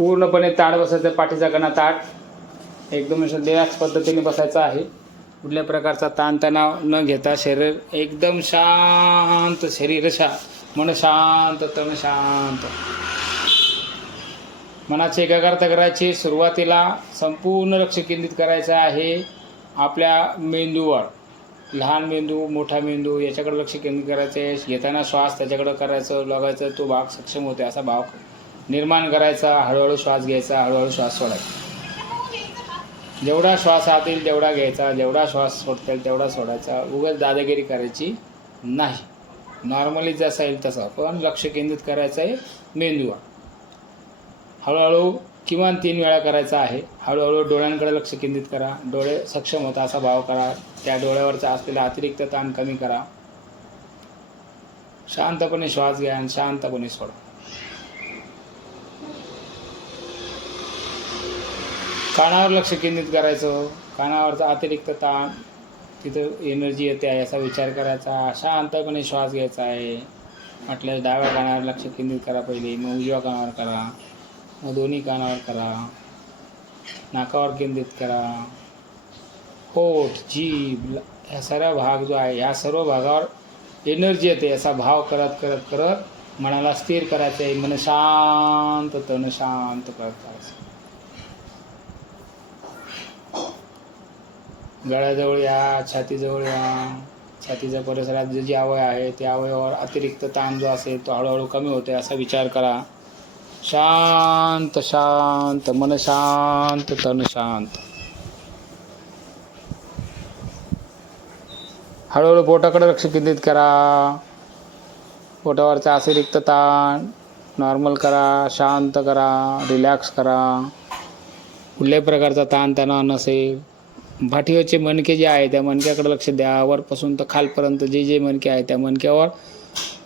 पूर्णपणे ताट बसायचं पाठीचा कणा ताट. एकदम असं रिलॅक्स पद्धतीने बसायचं आहे. कुठल्या प्रकारचा ताणतणाव न घेता शरीर एकदम शांत शरीर शा मन शांत तण शांत. मनाची एकाग्रता करायची. सुरुवातीला संपूर्ण लक्ष केंद्रित करायचं आहे. आपल्या मेंदूवर लहान मेंदू मोठा मेंदू याच्याकडे लक्ष केंद्रित करायचं आहे. घेताना श्वास त्याच्याकडं करायचं लागायचं तो भाग सक्षम होते असा भाव निर्माण करायचा हळूहळू श्वास घ्यायचा हळूहळू श्वास सोडायचा. जेवढा श्वास आत येईल तेवढा घ्यायचा जेवढा श्वास सोडता येईल तेवढा सोडायचा. उगाच दादागिरी करायची नाही. नॉर्मली जसा येईल तसा. पण लक्ष केंद्रित करायचं आहे मेंदूवर. हळूहळू किमान तीन वेळा करायचा आहे. हळूहळू डोळ्यांकडे लक्ष केंद्रित करा. डोळे सक्षम होता असा भाव करा. त्या डोळ्यावरचा असलेला अतिरिक्त ताण कमी करा. शांतपणे श्वास घ्या आणि शांतपणे सोडा. कानावर लक्ष केंद्रित करायचं कानावरचा अतिरिक्त ताण तिथं एनर्जी येते आहे याचा विचार करायचा शांतपणे श्वास घ्यायचा आहे. म्हटल्यास डाव्या कानावर लक्ष केंद्रित करा पहिले मग उजव्या कानावर करा मग दोन्ही कानावर करा. नाकावर केंद्रित करा. होठ जीभ ह्या सर्व भाग जो आहे ह्या सर्व भागावर एनर्जी येते याचा भाव करत करत करत मनाला स्थिर करायचं आहे. मन शांत तन शांत करत करायचं गळ्याजवळ या छातीजवळ या छातीच्या परिसरात जे जे अवयव आहे त्या अवयवावर अतिरिक्त ताण जो असेल तो हळूहळू कमी होते असा विचार करा. शांत शांत मन शांत तन शांत. हळूहळू पोटाकडे लक्ष केंद्रित करा. पोटावरचा अतिरिक्त ताण नॉर्मल करा शांत करा रिलॅक्स करा. कुठल्याही प्रकारचा ताण त्यांना नसेल. भाटीवरचे मणके जे आहे त्या मणक्याकडे लक्ष द्या. वरपासून तर खालपर्यंत जे जे मणके आहे त्या मणक्यावर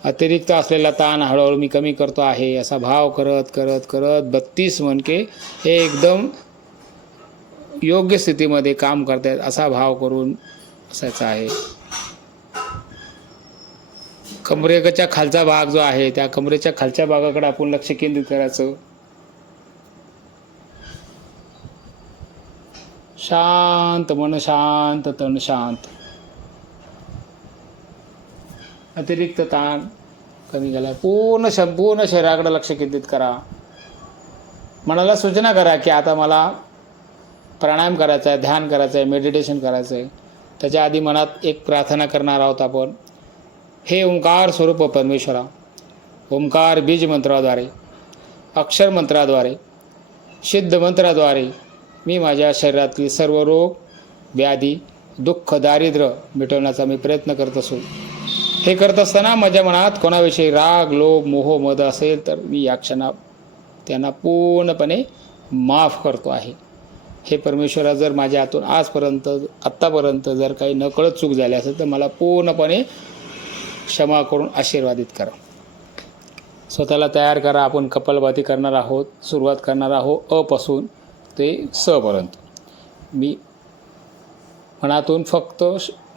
अतिरिक्त असलेला ताण हळूहळू मी कमी करतो आहे असा भाव करत करत करत बत्तीस मणके हे एकदम योग्य स्थितीमध्ये काम करतायत असा भाव करून असायचा आहे. कमरेच्या खालचा भाग जो आहे त्या कमरेच्या खालच्या भागाकडे आपण लक्ष केंद्रित करायचं. शांत मन शांत तन शांत. अतिरिक्त ताण कमी झाला. पूर्ण संपूर्ण शरीराकडे लक्ष केंद्रित करा. मनाला सूचना करा की आता मला प्राणायाम करायचा आहे ध्यान करायचं आहे मेडिटेशन करायचं आहे. त्याच्या आधी मनात एक प्रार्थना करणार आहोत आपण. हे ओंकार स्वरूप परमेश्वरा. ओंकार बीज मंत्राद्वारे अक्षर मंत्राद्वारे सिद्ध मंत्राद्वारे मी माझ्या शरीरातील सर्व रोग व्याधी दुःख दारिद्र्य मिटवण्याचा मी प्रयत्न करत असो. हे करत असताना माझ्या मनात कोणाविषयी राग लोभ मोह मद असेल तर मी या क्षणा त्यांना पूर्णपणे माफ करतो आहे. हे परमेश्वरा जर माझ्या हातून आजपर्यंत आत्तापर्यंत जर काही नकळत चूक झाली असेल तर मला पूर्णपणे क्षमा करून आशीर्वादित करा. स्वतःला तयार करा. आपण कपालभाती करणार आहोत सुरुवात करणार आहोत अपासून. ते सपर्यंत मी मनातून फक्त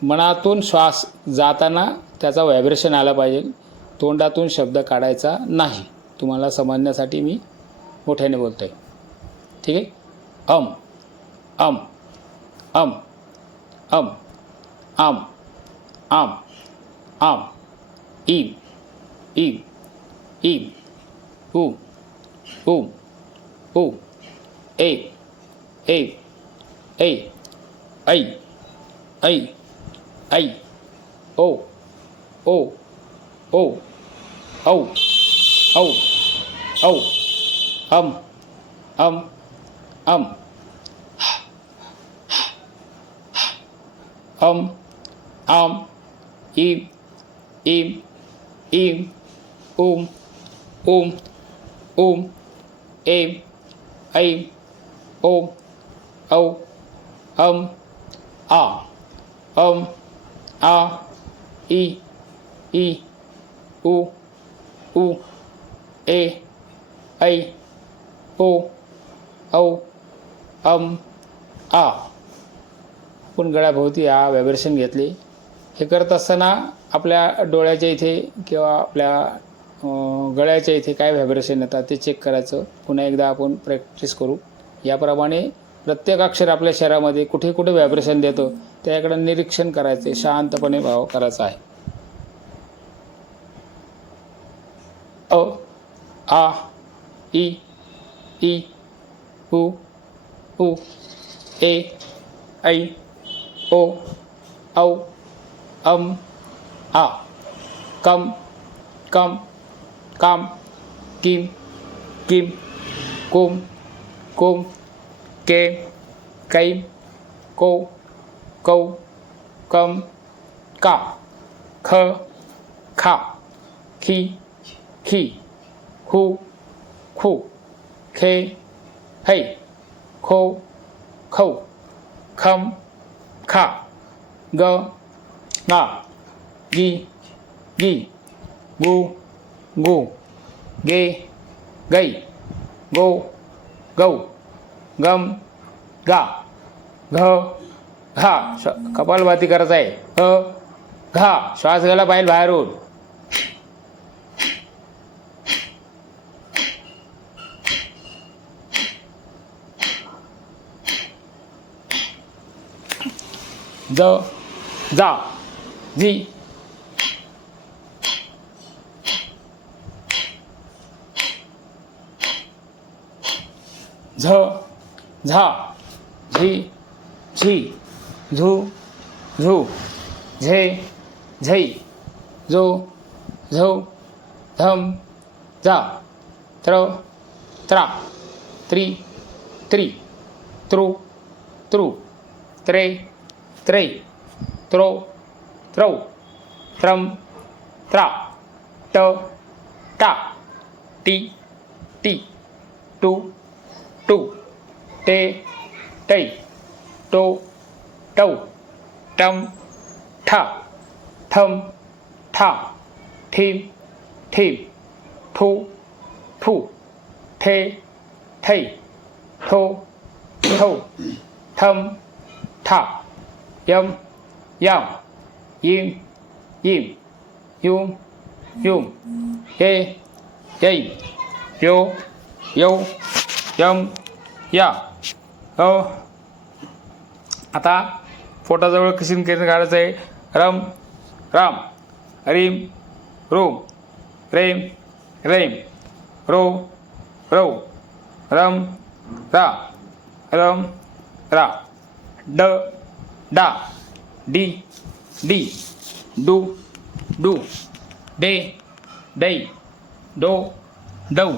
मनातून श्वास जाताना त्याचा व्हायब्रेशन आला पाहिजे. तोंडातून शब्द काढायचा नाही. तुम्हाला समजण्यासाठी मी मोठ्याने बोलतो आहे ठीक आहे? अम अम अम अम आम आम आम इम इम इम ऊ ऊ ऊ ए ए ए ऐ ऐ ऐ ओ ओ ओ औ औ औ अम अम अम अम आम ईम ईम ईम ऊम ऊम ऊम एम ऐम ओ औ अम आ अम आ ई ई उ उ ए ऐ ओ औ अम आ आपण गळ्याभोवती आ व्हायब्रेशन घेतले. हे करत असताना आपल्या डोळ्याच्या इथे किंवा आपल्या गळ्याच्या इथे काय व्हायब्रेशन येतात ते चेक करायचं. पुन्हा एकदा आपण प्रॅक्टिस करू. याप्रमाणे प्रत्येक अक्षर आपल्या शरीरामध्ये कुठे कुठे व्हायब्रेशन देतो त्याकडे निरीक्षण करायचे शांतपणे भाव करायचा आहे. अ आ इ ई उ उ ए ऐ ओ औ अम आ कम कम काम किम किम कुम कुम के कैम को कौ कम का ख खा खी खी हू खू खे है खो खौ खम खा ग गा गी गी गु गु गे गै गो गौ गम गा घ घा. श कपालभाती करत आहे. ह घा. श्वास घ्यायला पाहिजे बाहेरून. ज जा. जी. झ झा झी झी झू झू झे झै झो झौ धम जा त्र त्रा त्रि त्रि त्रु त्रु त्रे त्रै त्रो त्रौ त्रम त्रा ट टा टी टी टू टू टे टै टो टौ टम ठा ठम ठा ठिम ठिम ठू ठू ठे ठै ठो ठौ ठम ठा यम याम यिम यिम युम युम ये यै यो यौ यम या. हो. आता पोटाजवळ किसिन किरण काढायचं आहे. रम राम. रीम रोम रेम रेम. रो रौ. रम रा. रम रा. ड डा. डी डी. डू डू डे डै डो डौ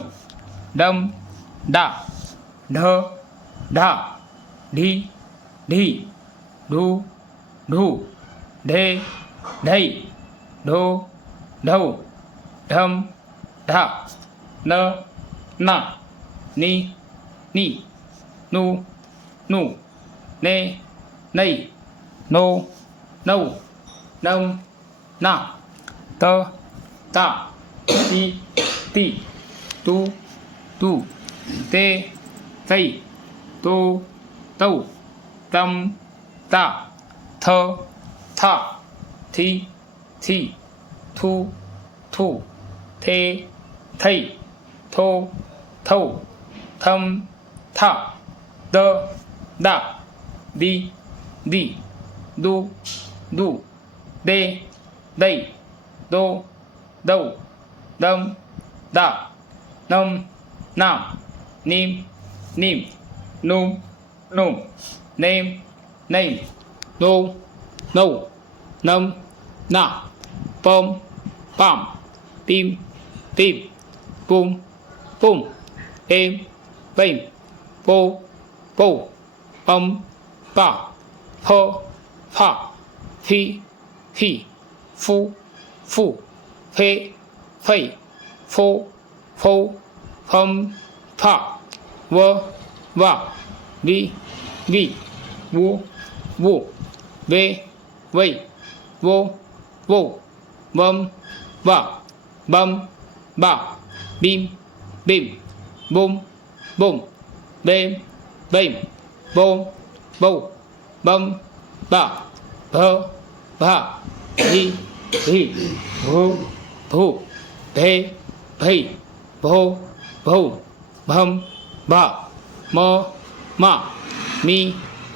डम डा. ढ ढा ढी ढी ढू ढू ढे ढै ढो ढौ ढम ढा न ना नि नि नु नु ने नै नो नौ नम ना त ता ती ती तू तू ते tây, tu tu tâm, ta, thơ thọ thi thi, thu thu, thế, thầy, thô, thâu, thâm thọ đơ đạ đi đi đu đu đê đây đô đâu đâm đạo nông nào niêm name. No. No. Name. Name. No. No. Num. Na. Pom pom pim. Pim. Boom boom aim aim, bow, bow, bum, ba po pa pi pi fu. Fu. Pe pei fo. Fo pum pa vơ vả vi vị vu vụ về vây, vô vụ vâm vả bầm bả bim bim bum bum bêm bêm bôm bô bầm bả bơ bả hi hi vô vô thê thê vô vô bầm भा म मा मी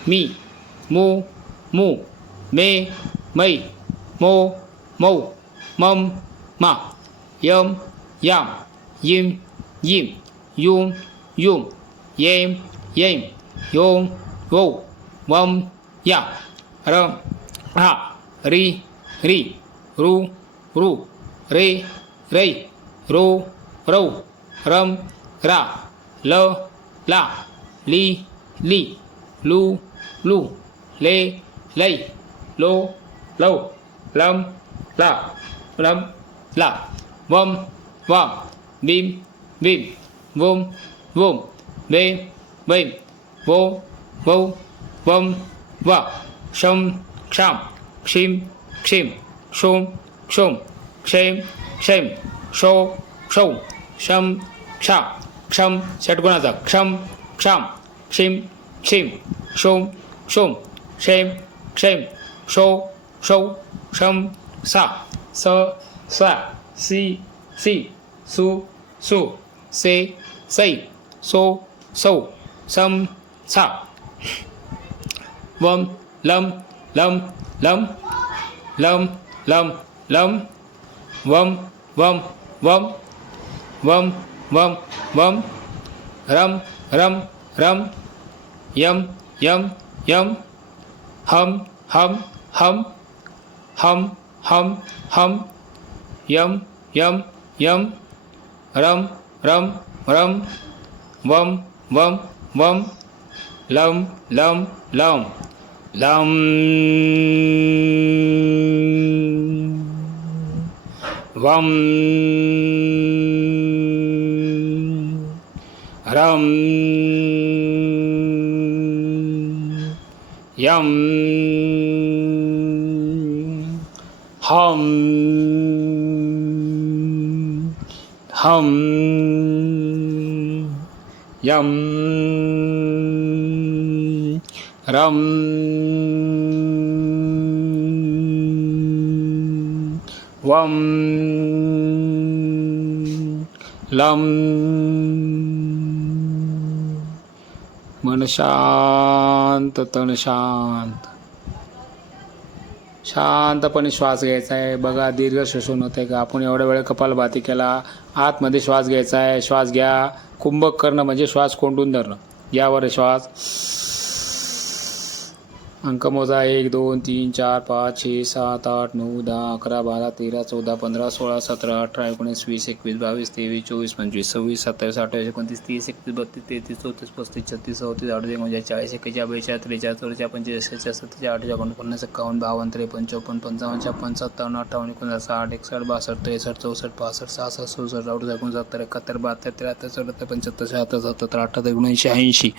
मी मू मू मे मै मो मौ मम मा यम याम यिम यिम युम युम येम येम योम यो वम या रम हा री री रू रू रे रै रो रौ रम रा ल ला ली ली लू लू ले लै लो लो लम ला लम ला वम वाम बीम बीम वोम वोम वेम वैम वो वौ वम वा शम क्षाम क्षीम क्षीम क्षोम क्षोम क्षेम क्षेम क्षो क्षौ शम क्षा क्षम षटगुणाचा क्षम क्षाम क्षीम क्षीम क्षोम क्षोम क्षेम क्षेम क्षो क्षौ क्षम सा स सा सी सी सु सु से सै सो सौ सम सा वम लम लम लम लम लम लम वम वम वम वम वम वम रम रम रम यम यम यम हम हम हम हम हम हम यम यम यम रम रम रम वम वम वम लम लम लम लम वम रम यम हम हम यम रम वम लम मन शांत तन शांत. शांतपणे श्वास घ्यायचा आहे. बघा दीर्घ श्वसन आहे का? आपण एवढ्या वेळ कपालभाती केला आतमध्ये श्वास घ्यायचा आहे. श्वास घ्या. कुंभक करणं म्हणजे श्वास कोंडून धरणं. यावर श्वास अंक मोजा एक दोन तीन चार पाच छे सात आठ नऊ दहा अकरा बारा तेरा चौदा पंधरा सोळा सतरा अठरा एकोणीस वीस एकवीस बावीस तेवीस चोवीस पंचवीस सव्वीस सत्तावीस अठ्ठावीस एकोणतीस तीस एकतीस बत्तीस तेहतीस चौतीस पस्तीस छत्तीस चौतीस अडतीस एकोणचाळीस चाळीस एक्केचाळीस बेचाळीस त्रेचाळीस चौवेचाळीस पंचेचाळीस सत्तेचाळीस सत्तेचाळीस अठ्ठेचाळीस एकोणपन्नास एकावन्न बावन्न त्रेपन्न चौपन्न पंचावन्न छप्पन्न सत्तावन्न अठ्ठावन्न एकोणसाठ साठ एकसष्ट बासष्ट त्रेसष्ट चौसष्ट पासष्ट सहासष्ट सदुसष्ट अडुसष्ट एकोणसत्तर एकाहत्तर बहात्तर त्र्याहत्तर चौऱ्याहत्तर पंच्याहत्तर शहात्तर सत्तर अठ्ठ्याहत्तर एकोणऐंशी ऐंशी.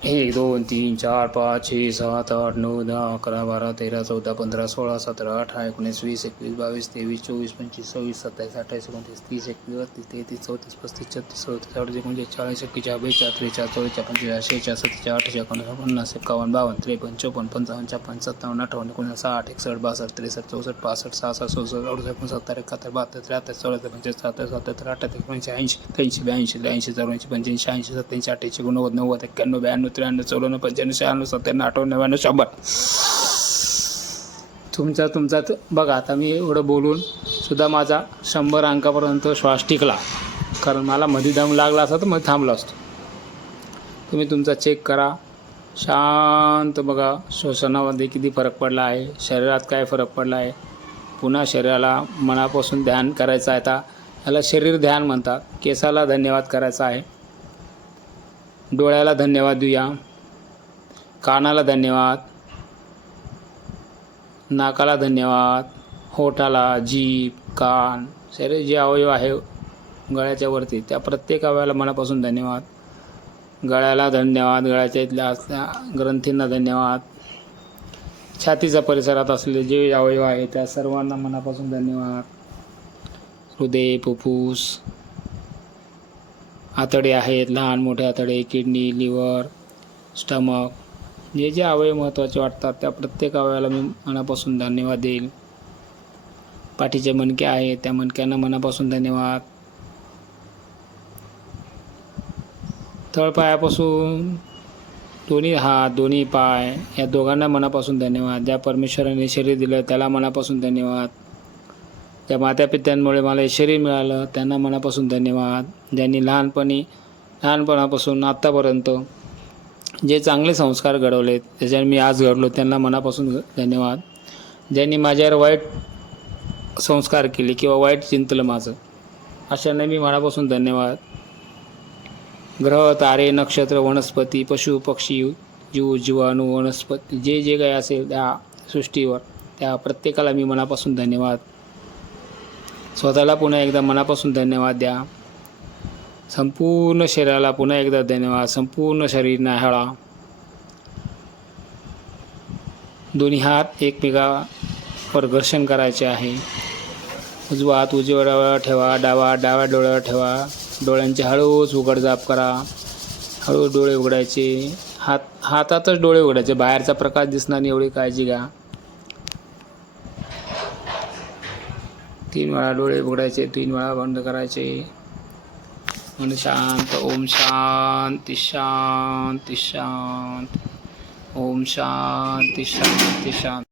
एक दोन तीन चार पाच छे सात आठ नऊ दहा अकरा बारा तेरा चौदा पंधरा सोळा सतरा अठरा एकोणीस वीस एकवीस बावीस तेवीस चोवीस पंचवीस सव्वीस सत्तावीस अठ्ठावीस एकोणतीस तीस एकवीस बत्तीस तेहतीस चौतीस पस्तीस छत्तीस चौतीस अडतीस एकोणतीस चाळीस एक्केचाळीस बेचाळीस त्रेचाळीस चौवेचाळीस पंचेचाळीस शेहेचाळीस सत्तेचाळीस अठ्ठेचाळीस एकोणीस पन्नास एकावन्न बावन्न त्रेपन्न चौपन्न पंचावन्न छप्पन्न सत्तावन्न अठ्ठावन्न एकोणीस साठ एकसष्ट बासष्ट त्रेसष्ट चौसष्ट पासष्ट सहासष्ट चौसष्ट अडुसष्ट एकोणसत्तर एकाहत्तर बहात्तर त्र्याहत्तर चौऱ्याहत्तर पंच्याहत्तर सत्तर सत्याहत्तर अठ्ठ्याहत्तर एकोणीसशे ऐंशी त्र्याऐंशी ब्याऐंशी त्र्याऐंशी चौऱ्याऐंशी पंच्याऐंशी ऐंशी सत्त्याऐंशी अठ्ठ्याऐंशी एकोणनव्वद नव्वद एक्क्याण्णव ब्याण्णव त्र्याण्णव चौऱ्याण्णव पंच्याण्णव शहाण्णव सत्त्याण्णव अठ्ठावन्न नव्याण्णव शंभर. तुमचा तुमचा बघा आता मी एवढं बोलून सुद्धा माझा शंभर अंकापर्यंत श्वास टिकला. कारण मला मध्ये दम लागला असता तर मध्ये थांबला असतो. तुम्ही तुमचा चेक करा. शांत बघा श्वसनामध्ये किती फरक पडला आहे शरीरात काय फरक पडला आहे. पुन्हा शरीराला मनापासून ध्यान करायचं आहे आता. याला शरीर ध्यान म्हणतात. केसाला धन्यवाद करायचा आहे. डोळ्याला धन्यवाद देऊया. कानाला धन्यवाद. नाकाला धन्यवाद. होठाला जीभ कान शरीर जे अवयव आहे गळ्याच्या वरती त्या प्रत्येक अवयवाला मनापासून धन्यवाद. गळ्याला धन्यवाद. गळ्याच्या इथल्या असल्या ग्रंथींना धन्यवाद. छातीच्या परिसरात असलेले जे अवयव आहे त्या सर्वांना मनापासून धन्यवाद. हृदय फुफ्फूस आतडे आहेत लहान मोठे आतडे किडनी लिव्हर स्टमक. जे जे अवयव महत्त्वाचे वाटतात त्या प्रत्येक अवयवाला मी मनापासून धन्यवाद देईल. पाठीचे मणके आहेत त्या मणक्यांना मनापासून धन्यवाद. तळपायापासून दोन्ही हात दोन्ही पाय या दोघांना मनापासून धन्यवाद. ज्या परमेश्वराने शरीर दिलं त्याला मनापासून धन्यवाद. त्या मातापित्यांमुळे मला हे शरीर मिळालं. त्यांना मनापासून धन्यवाद. ज्यांनी लहानपणी लहानपणापासून आत्तापर्यंत जे चांगले संस्कार घडवलेत त्याच्याने मी आज घडलो त्यांना मनापासून धन्यवाद. ज्यांनी माझ्यावर वाईट संस्कार केले किंवा वाईट चिंतलं माझं अशांना मी मनापासून धन्यवाद. ग्रह तारे नक्षत्र वनस्पती पशु पक्षी जीव जीवाणू वनस्पती जे जे काही असेल त्या सृष्टीवर त्या प्रत्येकाला मी मनापासून धन्यवाद. स्वतःला पुन्हा एकदा मनापासून धन्यवाद द्या. संपूर्ण शरीराला पुन्हा एकदा धन्यवाद. संपूर्ण शरीर न्याहाळा. दोन्ही हात एकमेकावर घर्षण करायचे आहे. उजवा हात उजव्या डोळ्यावर ठेवा डावा डाव्या डोळ्यावर ठेवा. डोळ्यांचे हळूच उघडझाप करा. हळू डोळे उघडायचे. हात हातातच डोळे उघडायचे. बाहेरचा प्रकाश दिसणार नाही एवढी काळजी घ्या. तीन वेळा डोळे उघडायचे तीन वेळा बंद करायचे. मन शांत ओम शांती शांती शांत. ओम शांती शांती शांत.